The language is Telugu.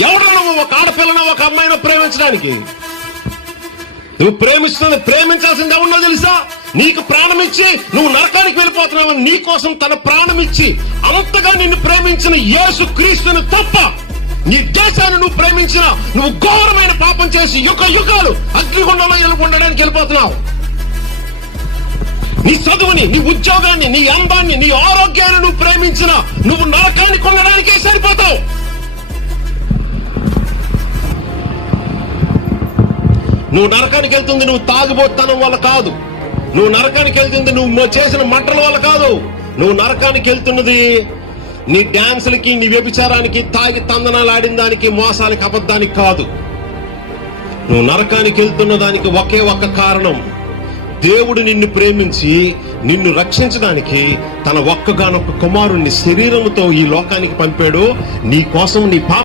ఎవడన్నా ఒక ఆడపిల్లనో ఒక అమ్మాయినో ప్రేమించడానికి? నువ్వు ప్రేమించాల్సింది ఎవరో తెలుసా? నీకు ప్రాణం ఇచ్చి నువ్వు నరకానికి వెళ్ళిపోతున్నావు, నీ కోసం తన ప్రాణం ఇచ్చి అంతగా నిన్ను ప్రేమించిన యేసు క్రీస్తుని తప్ప నీ దేశాన్ని నువ్వు ప్రేమించిన నువ్వు ఘోరమైన పాపం చేసి యుగాలు అగ్నిగుండంలో ఉండడానికి వెళ్ళిపోతున్నావు. నీ చదువుని, నీ ఉద్యోగాన్ని, నీ అందాన్ని, నీ ఆరోగ్యాన్ని నువ్వు ప్రేమించిన నువ్వు నరకానికి ఉండడానికే సరిపోతావు. నువ్వు నరకానికి వెళ్తుంది నువ్వు తాగుబోతనం వల్ల కాదు. నువ్వు నరకానికి వెళ్తుంది నువ్వు చేసిన మంటల వల్ల కాదు. నువ్వు నరకానికి వెళ్తున్నది నీ డాన్సులకి, నీ వ్యభిచారానికి, తాగి తందనాలు ఆడిన దానికి, మోసానికి, అబద్ధానికి కాదు. నువ్వు నరకానికి వెళ్తున్న దానికి ఒకే ఒక్క కారణం. దేవుడు నిన్ను ప్రేమించి నిన్ను రక్షించడానికి తన ఒక్కగానొక్క కుమారుణ్ణి శరీరముతో ఈ లోకానికి పంపాడు. నీ కోసం నీ